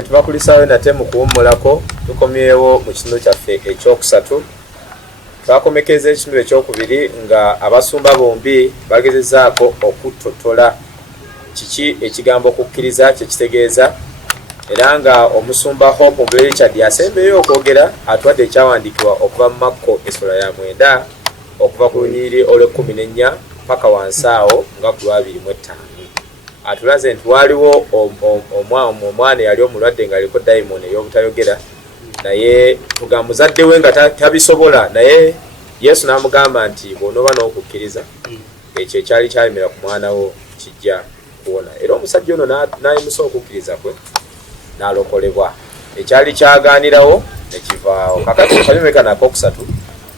Tubakulisayo nate mu kuwummulako tukomyewo mu kitundu kyaffe ekyokusatu. Twakomekeza ekitundu ekyokubiri nga abasumba bombi bagezezaako okutotola kiki ekigambo okukkiriza kye kitegeeza, era nga omusumba Hope Mbule Richard yasembeyo okwogera atwadde ekyawandiikibwa okuva mu Makko essula ya 9 okuva ku lunyiriri olw'14 paka wansi awo nga ku lw'25. Atulaze nti waliwo omwana yali omulwadde nga aliko dayimoni ey'obutayogera, naye tugamba muzadde we nga tabisobola, naye Yesu n'amugamba nti bw'onooba n'okukkiriza ekyo ekyali kyayimira ku mwana wo kijja kuwona. Era omusajja ono n'ayimusa okukkiriza kwe n'alokolebwa. Ekyali kyagaanirawo ne kivaawo. Kakati mu kanyomeka nakookusatu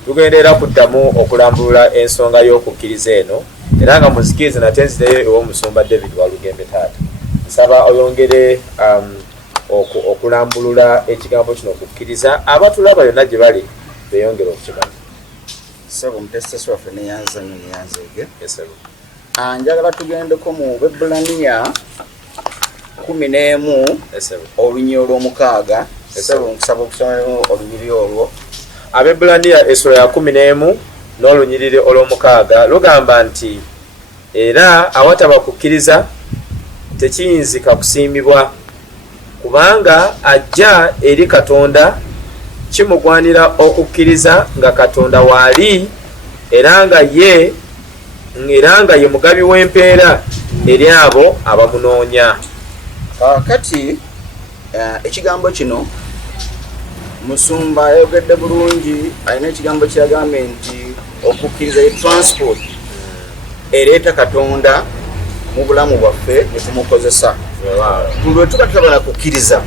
tugendeera kuddamu okulambulula ensonga y'okukkiriza eno, era nga muzikirize nate nzireyo ew'omusumba David Walugembe taata. Nsaba oyongere okulambulula ekigambo kino okukkiriza abatulaba yonna gye bali beyongere okukimanyi. Sebo mutesitesi waffe neyanza nnyo neyanzeege. Yes, sir. Njagala tugendeko mu Bebulaniya 11 olunyiri olw'omukaaga. Sebo nkusaba okusomeramu olunyiri olwo. Abebulaniya essula ya 11 n'olunyiriri olw'omukaaga lugamba nti era awataba kukkiriza tekiyinzika kusiimibwa, kubanga ajja eri Katonda kimugwanira okukkiriza nga Katonda waali era nga ye mugabi w'empeera eri abo abamunoonya. Kati ekigambo kino musumba yayogedde bulungi, alina ekigambo kyagambye nti okukkiriza ye transport ereeta Katonda mu bulamu bwaffe ne tumukozesa. Lwe tuba tutabala kukkiriza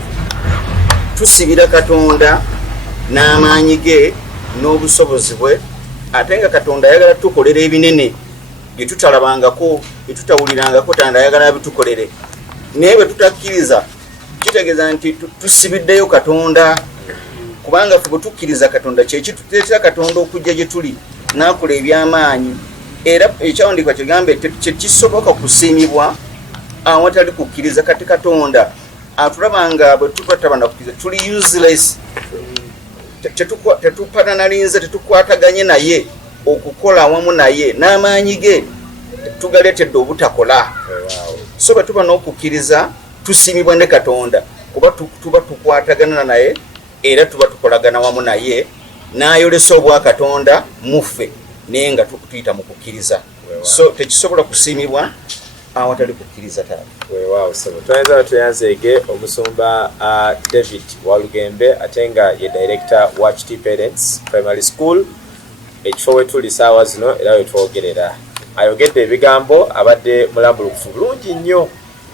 tusibira Katonda n'amaanyi ge n'obusobozi bwe, ate nga Katonda ayagala tukolera ebinene bye tutalabangako bye tutawulirangako, Katonda ayagala bitukolere. Naye bwe tutakkiriza kitegeeza nti tusibiddeyo Katonda, kubanga ffe bwe tukkiriza Katonda kyekituteetera Katonda okujja gye tuli n'akola eby'amaanyi. Era ekyawandiikibwa kigambe tekisoboka kusiimibwa awatali kukkiriza. Kati Katonda atulabanga bwe tutataba kukkiriza tuli useless, tetupananalinze, tetukwataganye naye okukola awamu naye, n'amaanyi ge tugaleetedde obutakola. So bwe tuba n'okukkiriza tusiimibwa ne Katonda kuba tuba tukwatagana naye era tuba tukolagana wamu naye, n'ayolesa obwa Katonda muffe naye nga tuyita mu kukkiriza. So tekisobola kusiimibwa awatali kukkiriza taata. Weewaawo sebo. Twayinza tuyanzeege omusumba David Walugembe ate nga ye director wa Kiki Parents Primary School, ekifo we tuli saawa zino era we twogerera. Ayogedde ebigambo abadde mulambulukufu bulungi nnyo,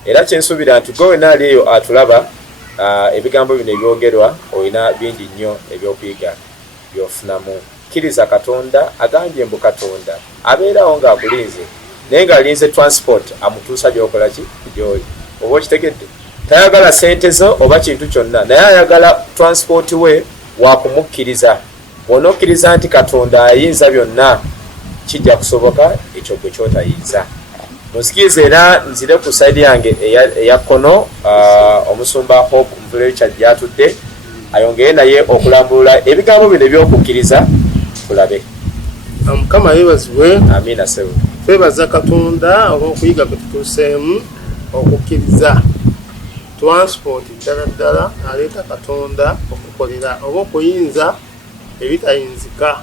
era kyensuubira nti gwe wenna ali eyo atulaba ebigambo bino ebyogerwa olina bingi nnyo ebyokuyiga byofunamu. Kkiriza Katonda, agambye mbu Katonda abeerawo ng'akulinze naye ng'alinze transport amutuusa gy'okola ki gy'oli. Oba okitegedde, tayagala ssente zo oba kintu kyonna, naye ayagala transport we wakumukkiriza. Bw'onokkiriza nti Katonda ayinza byonna kijja kusoboka ekyo gwe kyotayinza. Musikirize era nzire ku sayidi yange eya kkono omusumba Hope Mbule Richard gy'atudde ayongere naye okulambulula ebigambo bino eby'okukkiriza tulabe. Mukama yeebazibwe. Amiina sebo. Twebaza Katonda olw'okuyiga kwe tutuuseemu okukkiriza transport ddala aleeta Katonda okukolera oba okuyinza ebitayinzika.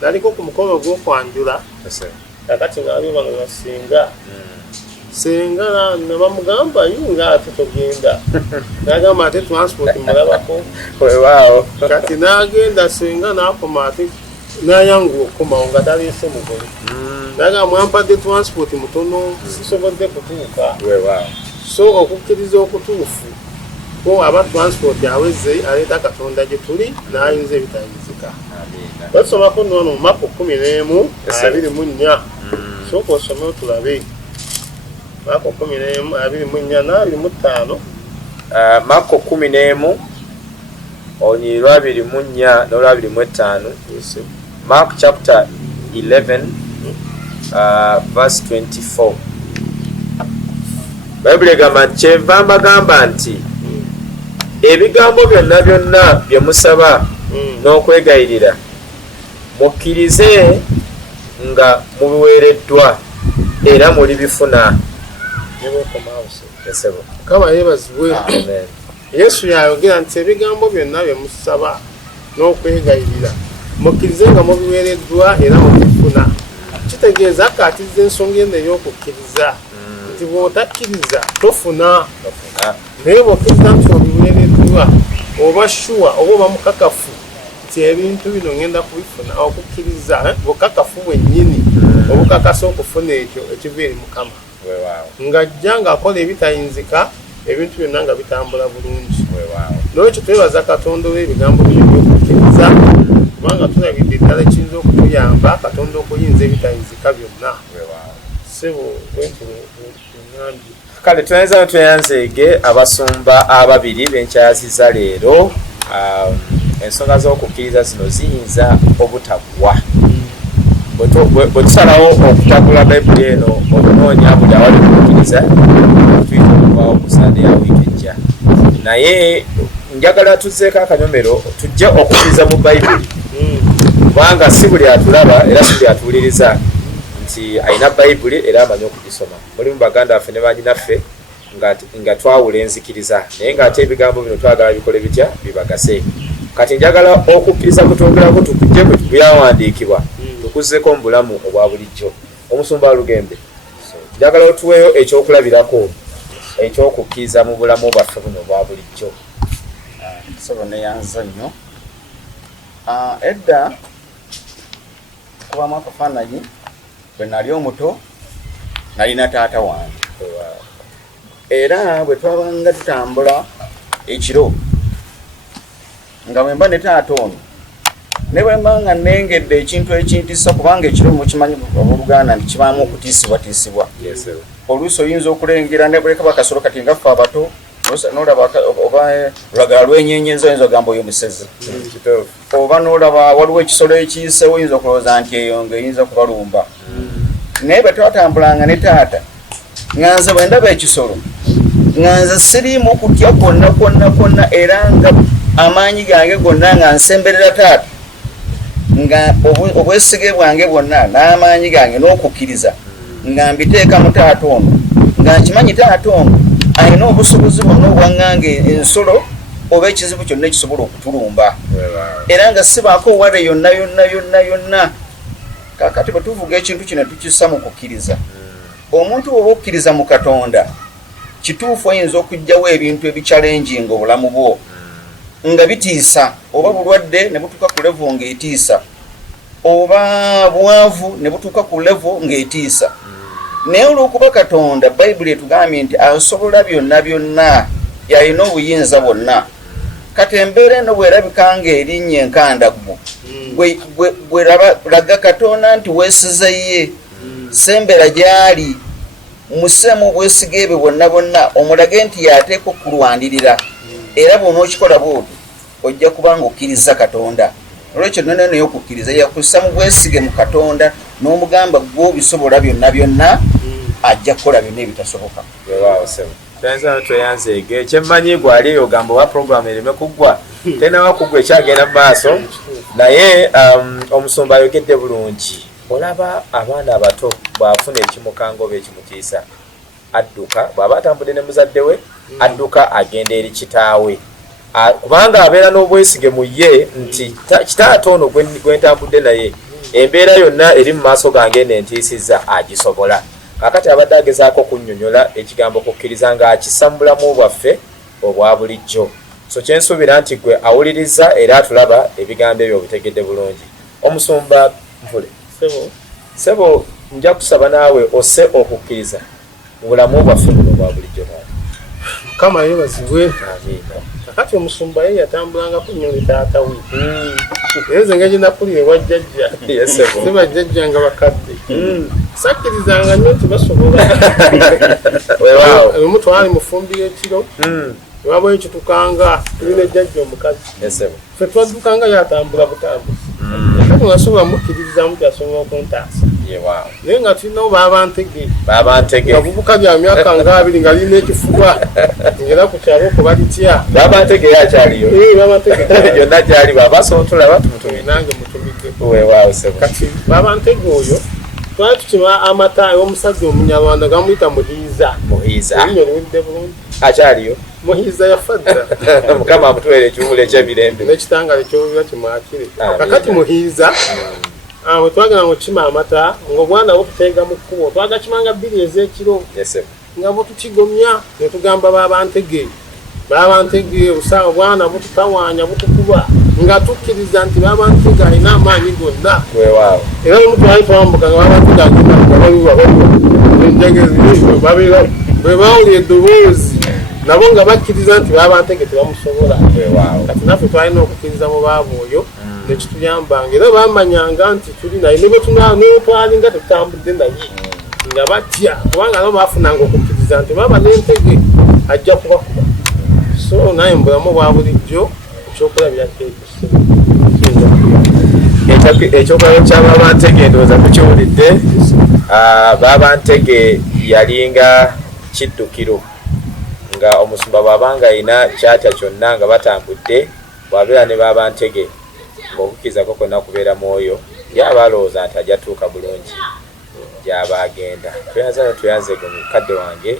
Naliko ku mukono gw'okwanjula kakati ng'abyuma nga basinga senga ne bamugamba yinga ate togenda n'agamba ate transport mulabako. Weewaawo. Kati n'agenda senga n'akoma ate n'ayanguwa okukomawo nga taleese mugole. N'agamba mwampadde transport mutono sisobodde kutuuka. Weewaawo. So okukkiriza okutuufu ko aba transport aweze aleeta Katonda gye tuli n'ayinza ebitayinzika. Basomako nno mu Makko 11:24. Sooka osome tulabe. Makko 11:24 Makko 11 olunyiriri lwa 24 n'olwa 25. Mark chapter 11 verse 24. Bible egamba nti kyenva mbagamba nti ebigambo byonna bye musaba n'okwegayirira mukkirize nga mubiweereddwa era muli bifuna. Kama yebazibwe. Yesu yayogera nti ebigambo byonna bye musaba n'okwegayirira mukkirize nga mubiweereddwa era mubifuna. Kitegeeza akatiza ensonga eno ey'okukkiriza nti bw'otakkiriza tofuna, naye bw'okkiriza nti obiweereddwa oba shuwa oba oba mukakafu nti ebintu bino ngenda kubifuna. Okukkiriza bukakafu bwennyini obukakasa okufuna ekyo ekiva eri Mukama. Ng'ajja ng'akola ebitayinzika ebintu byonna nga bitambula bulungi. N'ekyo twebaza Katonda olw'ebigambo bino by'okukkiriza kubanga tulabidde ddala ekiyinza okutuyamba Katonda okuyinza ebitayinzika byonna. Ssebo bwentulungambi kale tuyinza tweyanzeege abasumba ababiri b'enkyaziza leero. Ensonga z'okukkiriza zino ziyinza obutaggwa. Bwe tusalawo okutagula Bayibuli eno okunoonya buli awali okukkiriza tuyita okuvaawo ku Sande ya wiiki ejja. Naye njagala tuzzeeko akanyomero tujje okukkiriza mu Bayibuli kubanga si buli atulaba era si buli atuwuliriza nti alina Bayibuli era amanyi okugisoma. Mulimu baganda baffe ne bannyinaffe nga twawula enzikiriza naye ng'ate ebigambo bino twagala bikole bitya bibagase. Kati njagala okukkiriza kutwogerako tukujje bwe byawandiikibwa tukuzzeko mu bulamu obwa bulijjo. Omusumba Lugembe, njagala otuweeyo ekyokulabirako ekyokukkiriza mu bulamu bwaffe buno obwa bulijjo. Sebo neyanza nnyo. Edda kubamu akafaananyi bwe nali omuto nalina taata wange era bwe twabanga tutambula ekiro nga bwe mba ne taata ono ne bwe mba nga nnengedde ekintu ekintisa kubanga ekiro mukimanyi Oluganda nti kibaamu okutiisibwatiisibwa. Oluusi oyinza okulengera ne buleka bakasolo kati nga ffe abato n'olaba oba lulagala lw'enyenyenzi oyinza ogamba oyo musezi oba n'olaba waliwo ekisolo ekiyise oyinza okulowooza nti eyo ng'eyinza kubalumba. Naye bwe twatambulanga ne taata nga nze bwe ndaba ekisolo nga nze siriimu kutya kwonna era nga amaanyi gange gonna nga nsemberera taata nga obwesige bwange bwonna n'amaanyi gange n'okukkiriza nga mbiteeka mu taata ono nga nkimanyi taata ono alina obusobozi bwonna obwanganga ensolo oba ekizibu kyonna ekisobola okutulumba era nga sibaako wale yonna. Kakati bwe tuvuga ekintu kino tukissa mu kukkiriza. Omuntu oba okkiriza mu Katonda kituufu oyinza okuggyawo ebintu ebichallenginga obulamu bwo nga bitiisa oba bulwadde ne butuuka ku level ng'etiisa oba bwavu ne butuuka ku level ng'etiisa. Naye olw'okuba Katonda Bayibuli etugambye nti asobola byonna yalina obuyinza bwonna. Kati embeera eno bwerabika ng'erinnya enkandaggu bwe laga Katonda nti weesiza ye sembera gy'ali musemu obwesige bwe bwonna omulage nti yateeka okulwanirira era bw'onookikola bw'otyo ojja kuba ng'okkiriza Katonda. Olwekyo none n'okukkiriza yakussa mu bwesige mu Katonda n'omugamba gw'obisobola byonna ajja kukola byonna ebitasoboka. Tweyanzeege ekyemmanyi gwali ogamba oba puroguramu ereme kuggwa tenawa kuggwa ekyagenda mu maaso naye omusumba ayogedde bulungi. Olaba abaana abato bw'afuna ekimukanga oba ekimutiisa adduka bw'aba atambudde ne muzadde we adduka agenda eri kitaawe kubanga abeera n'obwesige mu ye nti kitaata ono gwe ntambudde naye embeera yonna eri mu maaso gange nentiisizza agisobola. Kakati abadde agezaako okunnyonnyola ekigambo kukkiriza ng'akissa mu bulamu bwaffe obwa bulijjo. So kyensuubira nti gwe awuliriza era atulaba ebigambo ebyo obitegedde bulungi. Omusumba Nvule, Sebo nja kusaba naawe ose okukkiriza mu bulamu bwaffe buno obwa bulijjo. Mukama yeebazibwe. Kakati omusumba ye yatambulangako nnyo ne taata we. Nze nga gye nakulire wa jjajja. Si bajjajja nga bakadde. Sakkirizanga nnyo nti basobola. Emu twali mufumbira ekiro wabonye kitukanga tulina ejjajja omukazi ffe twaddukanga yatambula butambuzi kati ngasobola mukkiririza muti asobola okuntaasa naye nga tulinawo babantege abubuka bya myaka nga 2 nga lirina ekifuba ngera ku kyalo oko balitya babantege yakyaliyo gyonna gyali babasootola nange mutumidde kati babantege oyo twali tukima amata omusajja omunyarwanda gamuyita muhiiza erinyo liwulidde bulungi akyaliyo muhiiza yafadda mukama amutuwere ekiwulo ekyebirembe n'ekitangala ekyobula kimwakire kakati muhiiza bwe twagenda ngokima amata ng'obwana bututeega mu kkubo twagakimanga 2 ez'ekiro nga butukigomya ne tugamba babantege busawa obwana bututawaanya butukuba nga tukkiriza nti babantege alina amaanyi gonna era lumu twali twambuka nga babantege agenda nga enjagezi bwe bawulira eddoboozi nabo nga bakkiriza nti babantege tebamusobola kati naffe twalina okukkiriza mu baabo oyo nekituyambanga era bamanyanga nti tuli naye ne twalinga tetutambudde naye nga batya kubanga nabo bafunanga okukkiriza nti baba n'entege ajja kubakuba so naye mu bulamu bwa bulijjo ekyokulabirako ekyokulabiro kya babantege ndowooza mukiwulidde babantege yalinga kiddukiro nga omusumba bw'abanga alina kyatya kyonna nga batambudde bw'abeera ne babantege ng'okukkiriza konna kubeera mwoyo yaba alowooza nti ajja tuuka bulungi gyaba agenda. Tuyanze gwe mukadde wange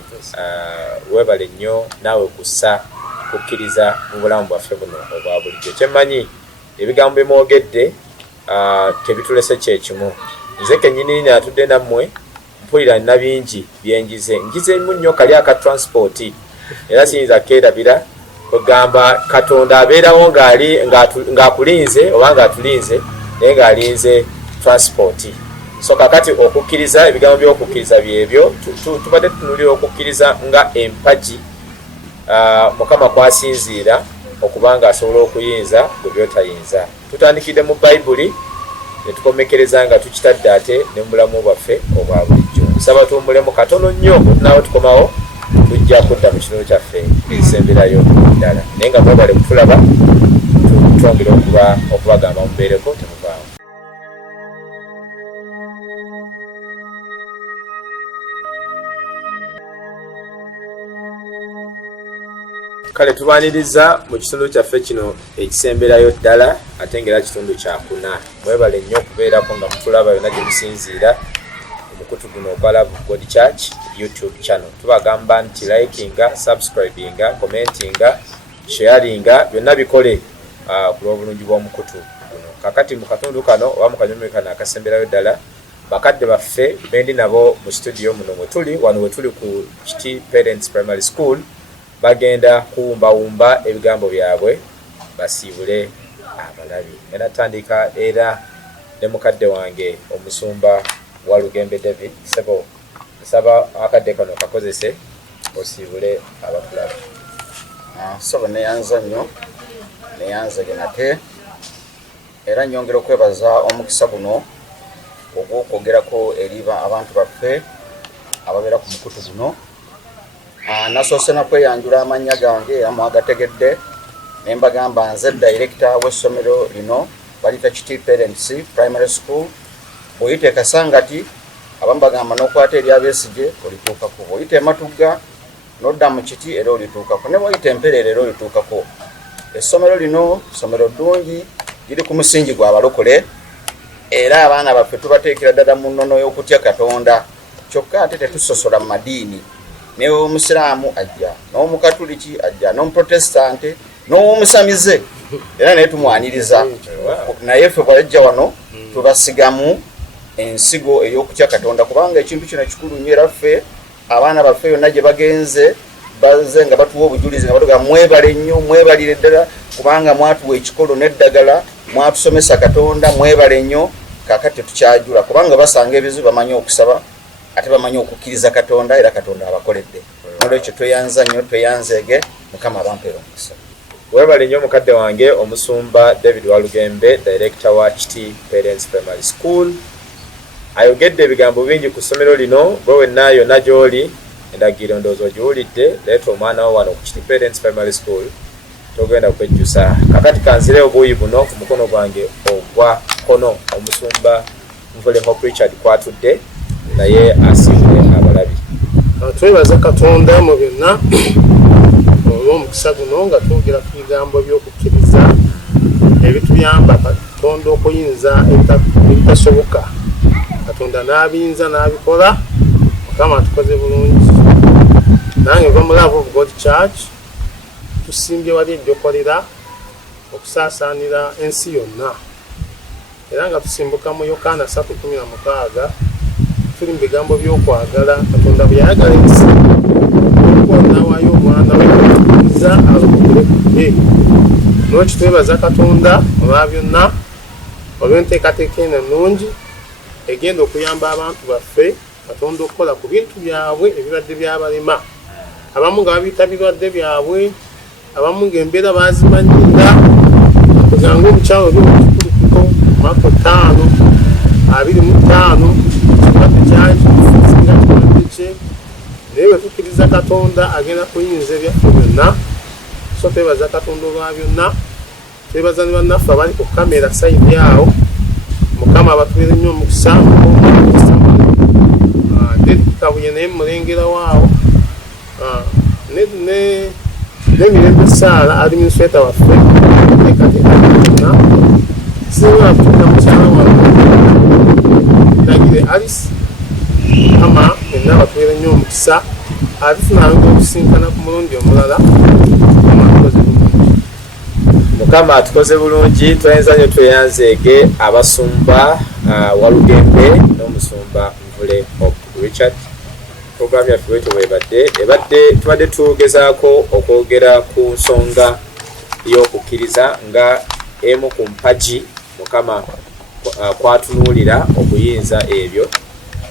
weebale nnyo naawe kussa kukkiriza mu bulamu bwaffe buno obwa bulijjo. Kyemmanyi ebigambo bimwogedde tebitulese kyekimu. Nze kennyini atudde nammwe mpulira nina bingi byenjize njizemu nnyo kali aka transport era siyinza keerabira kugamba Katonda abeerawo ng'akulinze oba ng'atulinze naye ng'alinze transport. So kakati okukkiriza ebigambo by'okukkiriza byebyo tubadde tutunulira okukkiriza nga empaji Mukama kwasinziira okubanga asobola okuyinza gwe byotayinza. Tutandikidde mu Bayibuli ne tukomekereza nga tukitadde ate ne mu bulamu bwaffe obwa bulijjo. Nsaba tuwummulemu katono nnyo nawe tukomawo tujja kudda mu kitundu kyaffe ekisemberayo ddala naye nga mwebale kutulaba twongere okubagamba mubeereko temuvaawo. Kale tubaaniriza mu kitundu kyaffe kino ekisemberayo ddala ate ngera kitundu kyakuna. Mwebale nnyo okubeerako nga mutulaba yonna gye musinziira omukutu guno ogwa Love of God Church YouTube channel. Tubagamba nti likinga, subscribinga, commentinga, sharinga byonna bikole ku lw'obulungi bw'omukutu guno. Kakati mu katundu kano oba mu kanyume kano akasemberayo ddala bakadde baffe bendi nabo mu studio muno mwe tuli wano we tuli ku Kiki Parents Primary School bagenda kuwumbawumba ebigambo byabwe basiibule abalabi. Enatandika era ne mukadde wange omusumba wa Lugembe David Sebo nsaba akadde kano kakozese osiibule abatulaba. Saba neyanza nnyo neyanzege nate era nyongera okwebaza omukisa guno ogw'okwogerako eri abantu baffe ababeera ku mukutu guno. Nasoose nakweyanjula amannya gange era mwagategedde ne mbagamba nze director w'essomero lino balita Kiki Parents Primary School. Bw'oyita Kasangati abamu bagamba n'okwata eri abeesige olituukako, bw'oyita Matugga n'odda mu Kiti era olituukako, ne bw'oyita Emperere era olituukako. Essomero lino ssomero ddungi liri ku musingi gwa balokole era abaana baffe tubateekera ddala mu nnono y'okutya Katonda. Kyokka ate tetusosola mu madiini. N'omusiraamu ajja, n'omukatuliki ajja, n'omuprotestante, n'omusamize era naye tumwaniriza. Naye ffe bw'ajja wano tubasigamu ensigo ey'okutya Katonda kubanga ekintu kino kikulu nnyo era ffe abaana baffe yonna gye bagenze baze nga batuwa obujulizi nga batuga mwebale nnyo mwebalire ddala kubanga mwatuwa ekikolo n'eddagala mwatusomesa Katonda mwebale nnyo. Kakati tukyajula kubanga basanga ebizibu bamanyi okusaba ate bamanyi okukkiriza Katonda era Katonda abakoledde. Nolwekyo tweyanza nnyo tweyanzeege Mukama abampeera omukisa. Weebale nnyo mukadde wange omusumba David Walugembe director wa Kiki Parents Primary School. Ayogedde ebigambo bingi ku ssomero lino bwe wenna yonna gy'oli endagiro ndowooza ogiwulidde leeta omwana wo wano ku Kiti Parents Primary School togenda kwejjusa. Kakati kanzire obuuyi buno ku mukono gwange ogwa kono omusumba Nvule Hope Richard kwatudde naye asiimwe abalabi. Twebaza Katonda mu byonna olw'omukisa guno nga twogera ku bigambo by'okukkiriza ebituyamba Katonda okuyinza ebitasoboka. Katonda n'abiyinza n'abikola, Mukama atukoze bulungi. Nange nva mu Love of God Church tusimbye wali ejjokolera okusaasaanira ensi yonna. Era nga tusimbuka mu Yokaana 3:16 tuli mu bigambo by'okwagala. Katonda bwe yayagala ensi n'awaayo omwana we okukkiriza alokole ku ye. N'ekyo twebaza Katonda olwa byonna, olw'enteekateeka eno ennungi egenda okuyamba abantu baffe Katonda okukola ku bintu byabwe ebibadde byabalema. Abamu nga babiyita birwadde byabwe, abamu ng'embeera baazimanyira. Kuganga omukyalo oli omukulukuto Mako 5:25 ekibadde kyali kifuusinga kirwadde kye, naye bwe tukkiriza Katonda agenda kuyinza ebyaffe byonna. So twebaza Katonda olwa byonna. Twebaza ne bannaffe abali ku kamera sayidi awo. Mukama abatubeere nnyo omukisa Kabuye naye mulengera waawo n'emirembe Saala administrator waffe ekateekana singa akutuuka mukyala waffe Ndagire Alice. Mukama enna abatubeere nnyo omukisa atufunanga okusinkana ku mulundi omulala. Mukama atukoze bulungi. Twayinza nnyo tweyanzeege abasumba Walugembe n'omusumba Nvule Hope Richard. Program yaffe bwetyo bwebadde tubadde tugezaako okwogera ku nsonga y'okukkiriza nga emu ku mpagi Mukama kwatunuulira okuyinza ebyo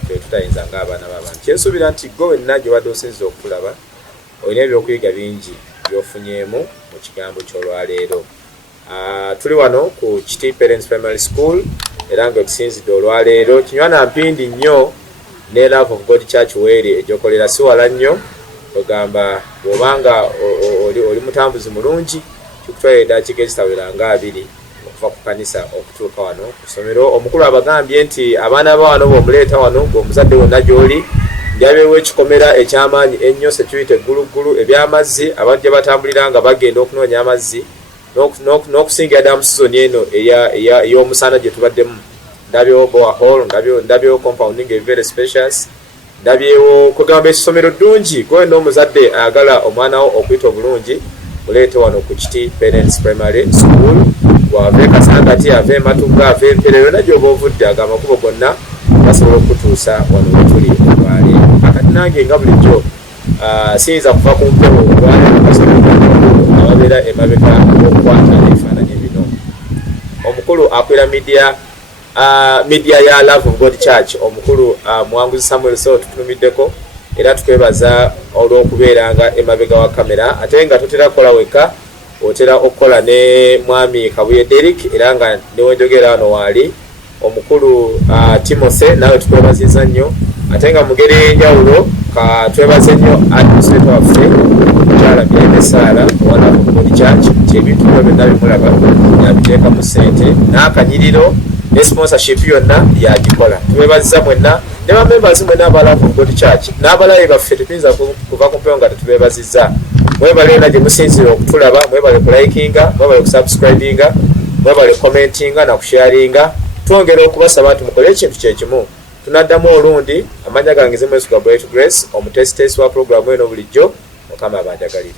tutayinza ng'abaana b'abantu. Kyensuubira nti gwe wenna gy'obadde osinza okutulaba olina ebyokuyiga bingi by'ofunyeemu mu kigambo ky'olwaleero. Tuli wano ku Kiti Parents Primary School era nga tusinzidde olwaleero kinywana mpindi nnyo ne Love of God Church weeri ejjokolera si wala nnyo. Ogamba bw'obanga oli mutambuzi mulungi kikutwala eddakiika ezitawera nga 2 okuva ku kanisa okutuuka wano ku ssomero. Omukulu abagambye nti abaana ba wano bw'omuleeta wano ng'omuzadde wonna gy'oli ndyabeewo ekikomera eky'amaanyi ennyo se tuyita egguluggulu eby'amazzi abajja batambulira nga bagenda okunoonya amazzi n'okusingira ddala mu sizoni eno ey'omusaana gye tubaddemu. Ndabyewo borehole, ndabyewo compounding very spacious, ndabyewo kugamba essomero ddungi. Gwe n'omuzadde ayagala omwana wo okuyita obulungi muleete wano ku Kiti Parents Primary School. Wave Kasangati, ave Matuga, ave Mpere, yonna gy'oba ovudde aga amakubo gonna gasobola okutuusa wano we tuli olwaleero. Akati nange nga bulijjo siyinza kuva ku mpewo olwaleero ababeera emabega okukwata ebifaananyi bino. Omukulu akwera media ya Love of God Church omukulu Muwanguzi Samuel so tutunumiddeko era tukwebaza olw'okubeeranga emabega wa kamera ate nga tutera kukola weka otera okukola ne mwami Kabuye Derek era nga newenjogera wano waali omukulu Timothy nawe tukwebaziza nnyo ate nga mugeri enjawulo twebaze nnyo administrator waffe Mukyala Mirembe Saala wa Love of God Church ebintu byonna bimulaba yabiteeka mu ssente n'akanyiriro ne sponsorship yonna yagikola. Tubebaziza mwenna ne bamembers mwenna aba Love of God Church n'abalabe baffe tuyinza kuva ku mpewo nga tetubeebazizza. Mwebale na gye musinzira okutulaba, mwebale kulikinga, mwebale kusubscribinga, mwebale commentinga na kusharinga. Twongera okubasaba nti mukole ekintu kyekimu. Tunaddamu olundi amanya gange Mwesiga Bright Grace omutesitesi wa programu eno bulijjo Mukama abanjagalire.